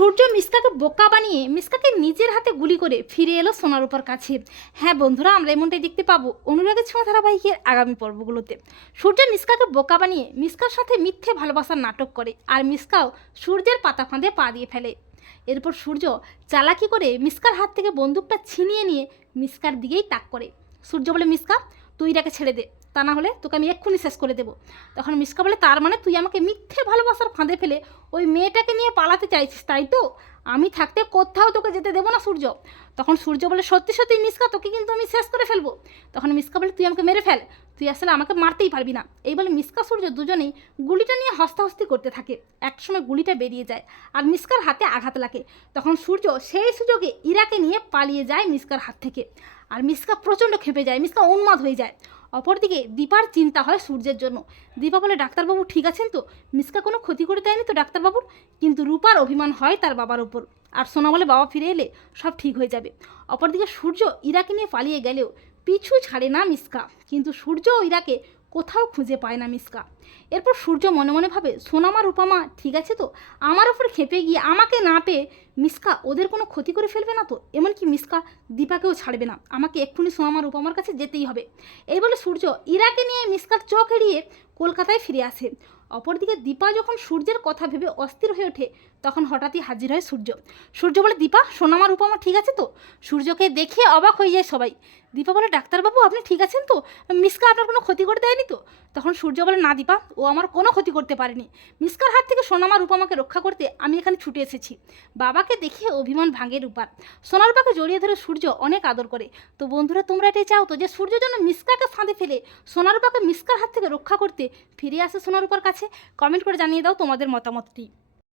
সূর্য মিসকাকে বোকা বানিয়ে মিসকাকে নিজের হাতে গুলি করে ফিরে এলো সোনার উপর কাছে। হ্যাঁ বন্ধুরা, আমরা এমনটাই দেখতে পাবো অনুরাগের ছোঁয়া ধারাবাহিকের আগামী পর্বগুলোতে। সূর্য মিসকাকে বোকা বানিয়ে মিসকার সাথে মিথ্যে ভালোবাসার নাটক করে আর মিসকাও সূর্যের পাতা ফাঁদে পা দিয়ে ফেলে। এরপর সূর্য চালাকি করে মিসকার হাত থেকে বন্দুকটা ছিনিয়ে নিয়ে মিসকার দিকেই তাক করে। সূর্য বলে, মিসকা তুই এটাকে ছেড়ে দে। তা না হলে তোকে আমি এক্ষুনি শেষ করে দেবো। তখন মিসকা বলে, তার মানে তুই আমাকে মিথ্যে ভালোবাসার ফাঁদে ফেলে ওই মেয়েটাকে নিয়ে পালাতে চাইছিস, তাই তো? আমি থাকতে কোথাও তোকে যেতে দেবো না, সূর্য। তখন সূর্য বলে, সত্যি সত্যি মিসকা, তোকে কিন্তু আমি শেষ করে ফেলব। তখন মিসকা বলে, তুই আমাকে মেরে ফেল। তুই আসলে আমাকে মারতেই পারবি না। এই বলে মিসকা, সূর্য দুজনেই গুলিটা নিয়ে হস্তাহস্তি করতে থাকে। একসময় গুলিটা বেরিয়ে যায় আর মিসকার হাতে আঘাত লাগে। তখন সূর্য সেই সুযোগে ইরাকে নিয়ে পালিয়ে যায় মিসকার হাত থেকে। আর মিসকা প্রচণ্ড খেপে যায়, মিসকা উন্মাদ হয়ে যায়। অপরদিকে দীপার চিন্তা হয় সূর্যের জন্য। দীপা বলে, ডাক্তারবাবু, ঠিক আছেন তো? মিসকা কোনো ক্ষতি করে দেয়নি তো ডাক্তারবাবুর? কিন্তু রূপার অভিমান হয় তার বাবার ওপর আর সোনা বলে, বাবা ফিরে এলে সব ঠিক হয়ে যাবে। অপরদিকে সূর্য ইরাকে নিয়ে পালিয়ে গেলেও পিছু ছাড়ে না মিসকা। কিন্তু সূর্য ইরাকে কোথাও খুঁজে পায় না মিসকা। এরপর সূর্য মনে মনে ভাবে সোনামা রূপামা ঠিক আছে তো? আমার ওপর খেপে গিয়ে আমাকে না পেয়ে মিসকা ওদের কোনো ক্ষতি করে ফেলবে না তো? এমনকি মিসকা দীপাকেও ছাড়বে না। আমাকে এক্ষুনি সোনামা রূপামার কাছে যেতেই হবে। এই বলে সূর্য ইরাকে নিয়ে মিসকার চোখ এড়িয়ে কলকাতায় ফিরে আসে। অপরদিকে দীপা যখন সূর্যের কথা ভেবে অস্থির হয়ে ওঠে, তখন হঠাৎই হাজির হয় সূর্য। সূর্য বলে, দীপা সোনামার উপমা ঠিক আছে তো? সূর্যকে দেখে অবাক হয়ে যায় সবাই। দীপা বলে, ডাক্তারবাবু, আপনি ঠিক আছেন তো? মিসকা আপনার কোনো ক্ষতি করে দেয়নি তো? তখন সূর্য বলে, না দীপা ও আমার কোনো ক্ষতি করতে পারেনি। মিসকার হাত থেকে সোনামা রূপামাকে রক্ষা করতে আমি এখানে ছুটে এসেছি। বাবাকে দেখিয়ে অভিমান ভাঙে রূপার বাকে জড়িয়ে ধরে সূর্য অনেক আদর করে। তো বন্ধুরা, তোমরা এটাই চাও তো যে সূর্য যেন মিসকাকে ফাঁদে ফেলে সোনারূপাকে মিসকার হাত থেকে রক্ষা করতে ফিরে আসে সোনারূপার কাছে? কমেন্ট করে জানিয়ে দাও তোমাদের মতামতটি।